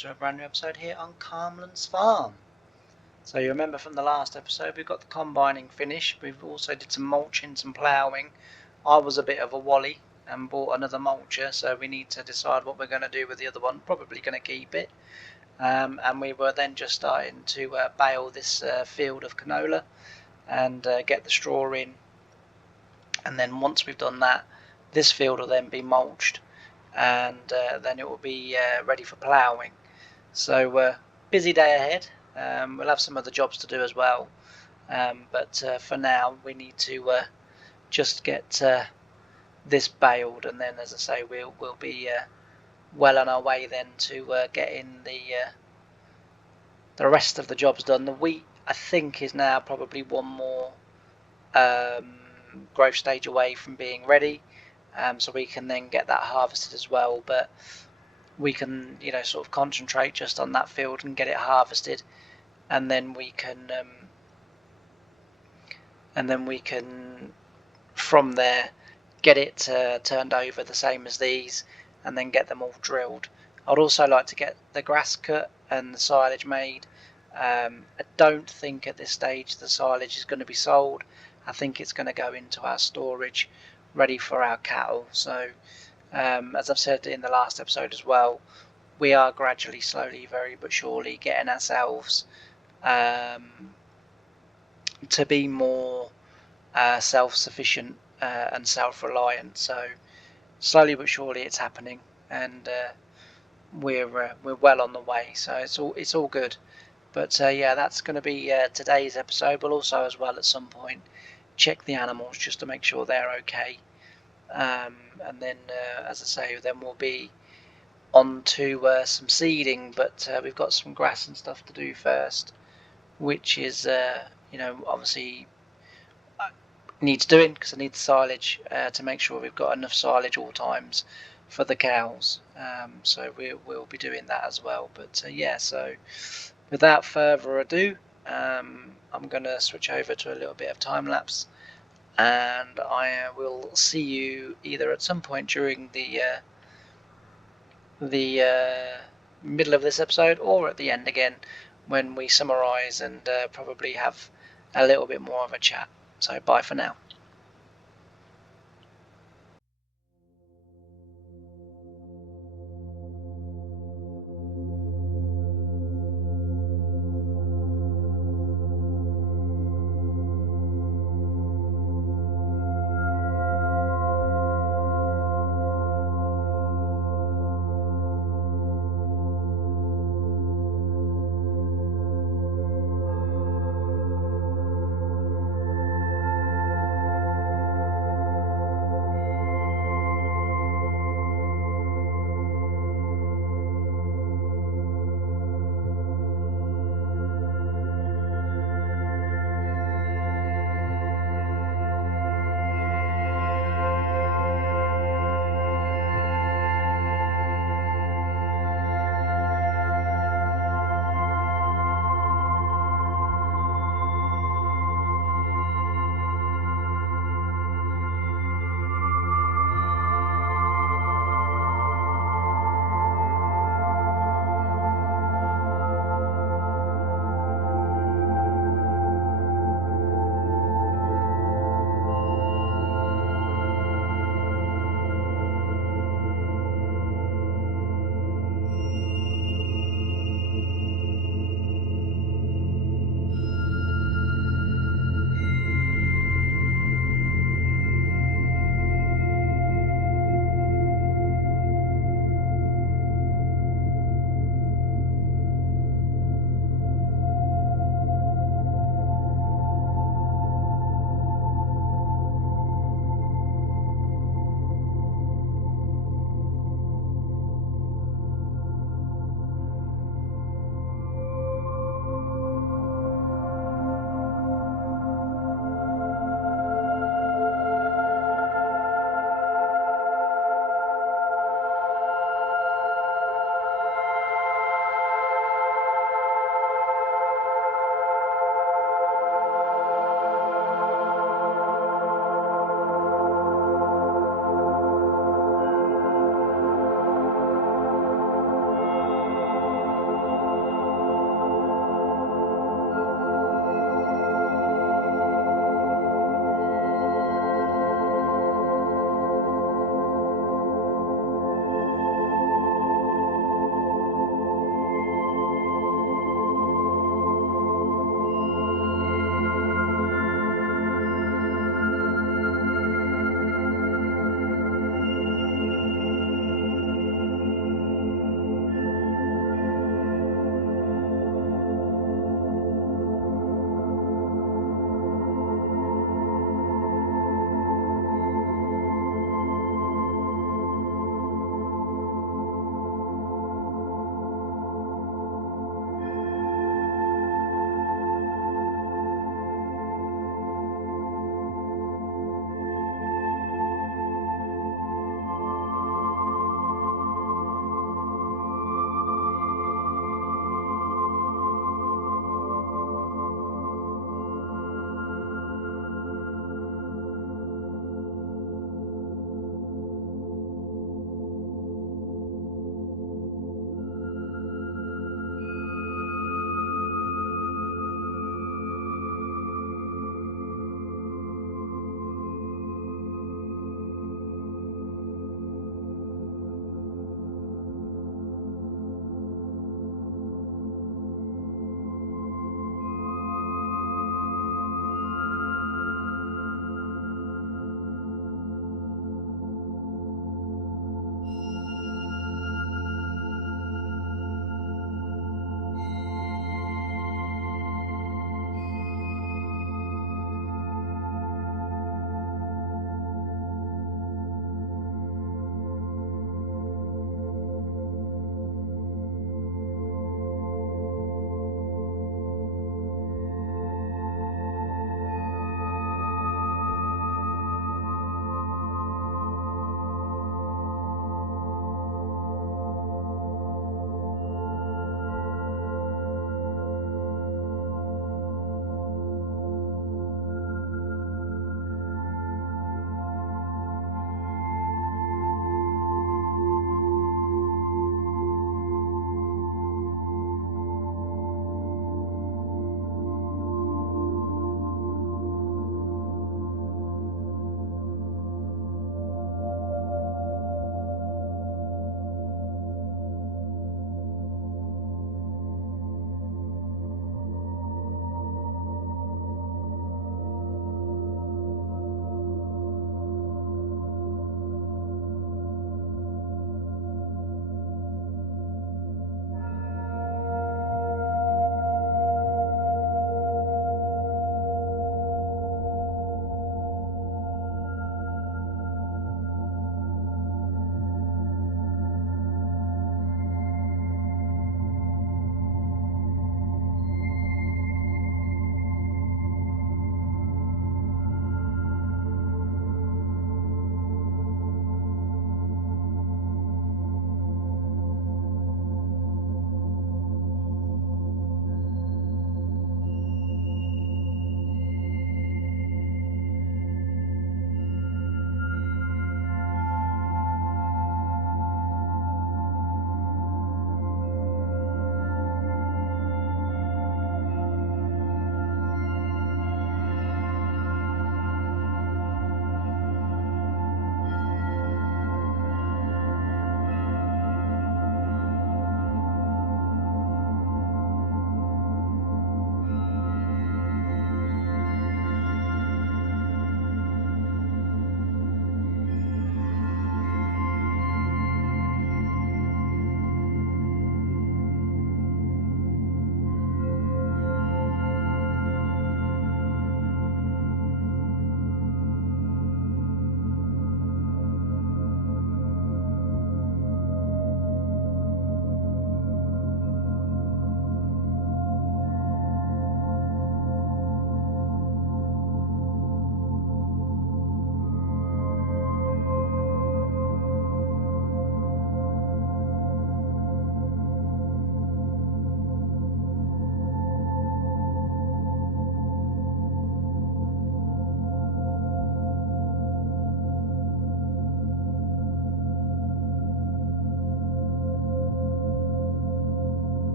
to a brand new episode here on Carmland's Farm. So you remember from the last episode we've got the combining finished. We've also did some mulching, some ploughing. I was a bit of a wally and bought another mulcher, so we need to decide what we're going to do with the other one. Probably going to keep it. And we were then just starting to bale this field of canola and get the straw in. And then once we've done that, this field will then be mulched, and then it will be ready for ploughing. So busy day ahead. We'll have some other jobs to do as well, but for now we need to just get this baled, and then, as I say, we'll be well on our way then to getting the rest of the jobs done. The wheat, I think, is now probably one more growth stage away from being ready, so we can then get that harvested as well. But we can, sort of concentrate just on that field and get it harvested, and then we can from there get it turned over the same as these, and then get them all drilled. I'd also like to get the grass cut and the silage made. I don't think at this stage the silage is going to be sold. I think it's going to go into our storage ready for our cattle. So as I've said in the last episode as well, we are gradually, slowly, very but surely getting ourselves to be more self-sufficient and self-reliant. So slowly but surely it's happening, and we're well on the way. So it's all good. But yeah, that's going to be today's episode. We'll also, as well, at some point check the animals just to make sure they're okay, and then as I say, then we'll be on to some seeding. But we've got some grass and stuff to do first, which is obviously needs doing, because I need the silage to make sure we've got enough silage all times for the cows. So we'll be doing that as well. But yeah, so without further ado, I'm going to switch over to a little bit of time lapse, and I will see you either at some point during the middle of this episode, or at the end again when we summarise and probably have a little bit more of a chat. So bye for now.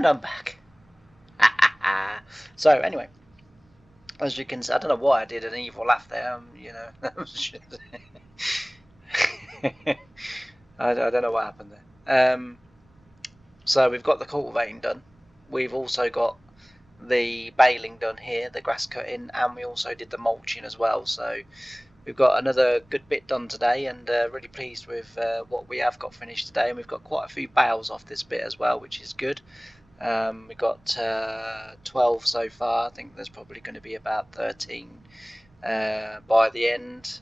And I'm back. So anyway, as you can see, I don't know why I did an evil laugh there. I don't know what happened there. So we've got the cultivating done. We've also got the baling done here, the grass cutting, and we also did the mulching as well. So we've got another good bit done today, and really pleased with what we have got finished today. And we've got quite a few bales off this bit as well, which is good. We've got 12 so far. I think there's probably going to be about 13 by the end.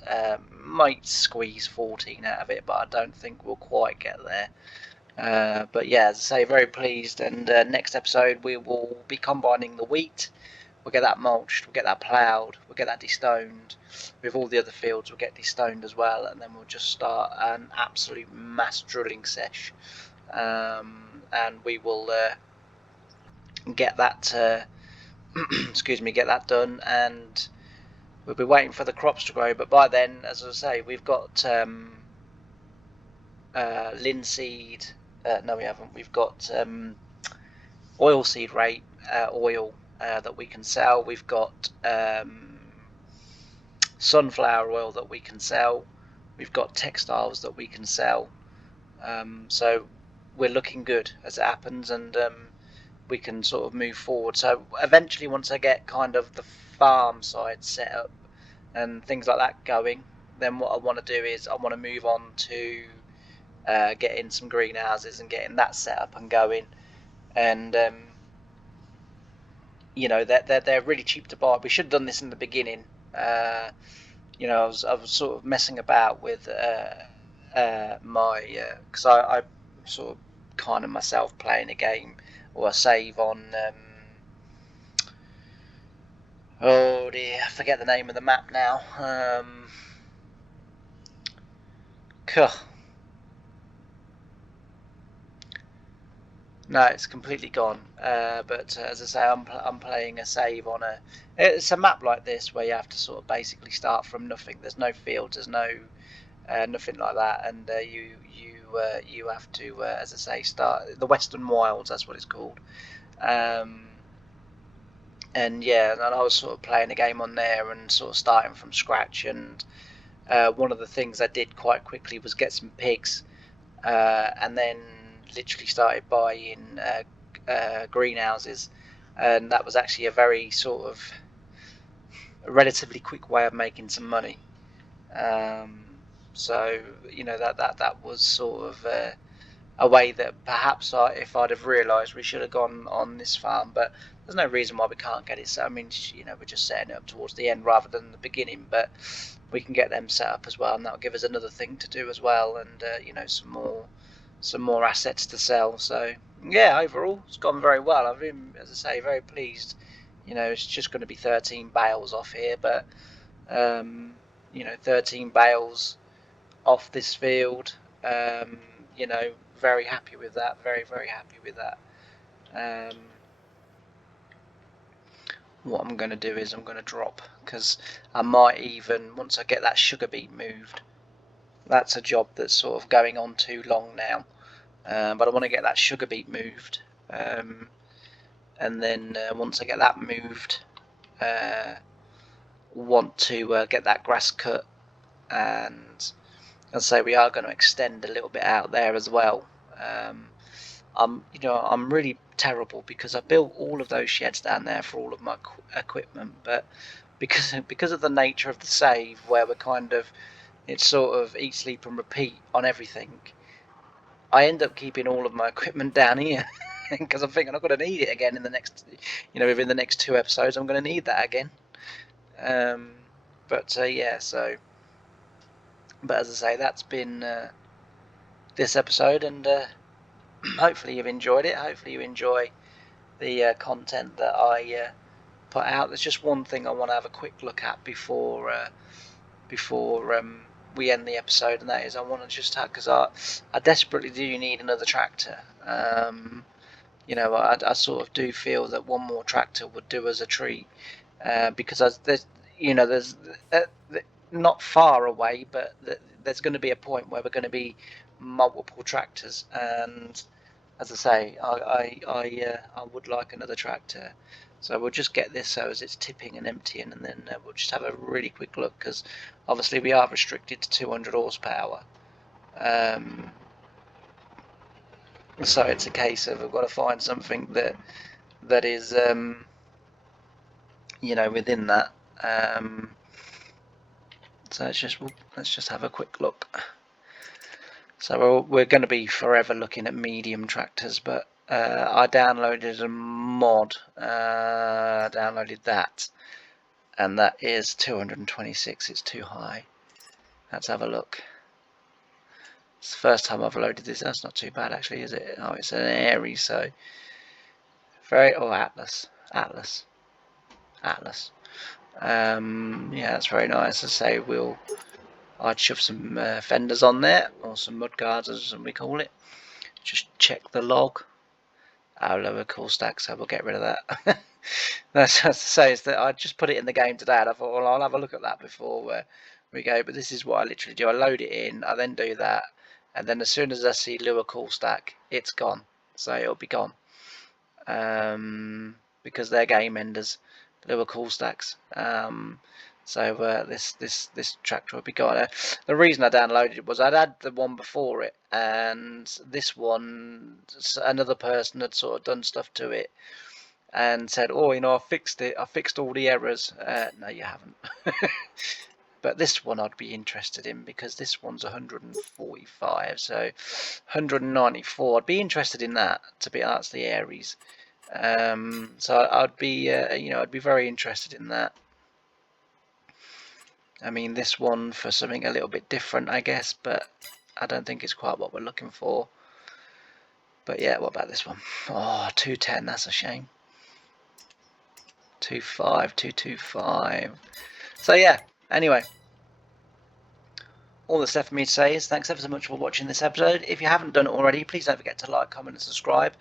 Might squeeze 14 out of it, but I don't think we'll quite get there. But yeah, as I say, very pleased. And next episode we will be combining the wheat. We'll get that mulched, we'll get that ploughed, we'll get that destoned. With all the other fields, we'll get destoned as well, and then we'll just start an absolute mass drilling sesh. And we will get that get that done, and we'll be waiting for the crops to grow. But by then, as I say, we've got linseed. No, we haven't. We've got oilseed rape oil that we can sell. We've got sunflower oil that we can sell. We've got textiles that we can sell. So we're looking good as it happens, and we can sort of move forward. So eventually, once I get kind of the farm side set up and things like that going, then what I want to do is I want to move on to getting some greenhouses and getting that set up and going. And they're really cheap to buy. We should have done this in the beginning. I was sort of messing about with because I sort of kind of myself playing a game or a save on oh dear, I forget the name of the map now. No, it's completely gone. But as I say, I'm playing a save on it's a map like this where you have to sort of basically start from nothing. There's no fields, there's no nothing like that, and you have to, as I say, start the Western Wilds. That's what it's called. And yeah, and I was sort of playing a game on there and sort of starting from scratch. And one of the things I did quite quickly was get some pigs, and then literally started buying greenhouses, and that was actually a very sort of relatively quick way of making some money. So that was sort of a way that perhaps if I'd have realised we should have gone on this farm, but there's no reason why we can't get it. So I mean, we're just setting it up towards the end rather than the beginning, but we can get them set up as well, and that'll give us another thing to do as well, and some more assets to sell. So yeah, overall it's gone very well. I've been, as I say, very pleased. It's just going to be 13 bales off here, but 13 bales off this field. Very happy with that. Very, very happy with that. What I'm going to do is I'm going to drop, because I might even, once I get that sugar beet moved, that's a job that's sort of going on too long now. But I want to get that sugar beet moved, and then once I get that moved, want to get that grass cut, and as I say, we are going to extend a little bit out there as well. I'm really terrible because I built all of those sheds down there for all of my equipment, but because of the nature of the save, where we're kind of, it's sort of eat, sleep and repeat on everything, I end up keeping all of my equipment down here because I'm thinking I'm going to need it again in the next, within the next 2 episodes, I'm going to need that again. But as I say, that's been this episode, and hopefully you've enjoyed it. Hopefully you enjoy the content that I put out. There's just one thing I want to have a quick look at before we end the episode, and that is I want to just have, because I desperately do need another tractor. I sort of do feel that one more tractor would do us a treat, because there's not far away, but there's going to be a point where we're going to be multiple tractors, and as I say, I would like another tractor. So we'll just get this so as it's tipping and emptying, and then we'll just have a really quick look, because obviously we are restricted to 200 horsepower. So it's a case of we've got to find something that is within that. So let's just have a quick look. So we're going to be forever looking at medium tractors, but I downloaded a mod, downloaded that, and that is 226. It's too high. Let's have a look. It's the first time I've loaded this. That's not too bad actually, is it? Oh, it's an Aries, so Atlas. Yeah, that's very nice. As I say, I'd shove some fenders on there, or some mud guards as we call it. Just check the log. Lower cool stack, so we'll get rid of that. That's to say, is that I just put it in the game today, and I thought, well, I'll have a look at that before we go. But this is what I literally do. I load it in, I then do that, and then as soon as I see lure cool stack, it's gone. So it'll be gone. Because they're game enders, lure cool stacks. So this tractor will be gone. The reason I downloaded it was I'd had the one before it, and this one, another person had sort of done stuff to it and said, "Oh, I fixed it. I fixed all the errors." No, you haven't. But this one I'd be interested in, because this one's 145, so 194. I'd be interested in that. That's the Aries. So I'd be, I'd be very interested in that. I mean, this one for something a little bit different, I guess, but I don't think it's quite what we're looking for. But yeah, what about this one? Oh, 210, that's a shame. 225. So yeah, anyway, all that's left for me to say is thanks ever so much for watching this episode. If you haven't done it already, please don't forget to like, comment and subscribe.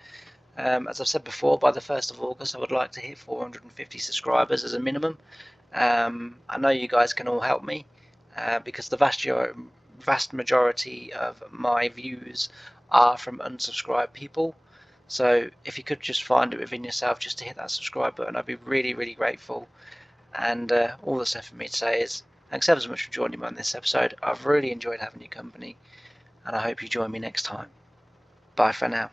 As I've said before, by the 1st of August I would like to hit 450 subscribers as a minimum. I know you guys can all help me, because the vast majority of my views are from unsubscribed people. So if you could just find it within yourself just to hit that subscribe button, I'd be really, really grateful. And all that's left for me to say is thanks ever so much for joining me on this episode. I've really enjoyed having your company, and I hope you join me next time. Bye for now.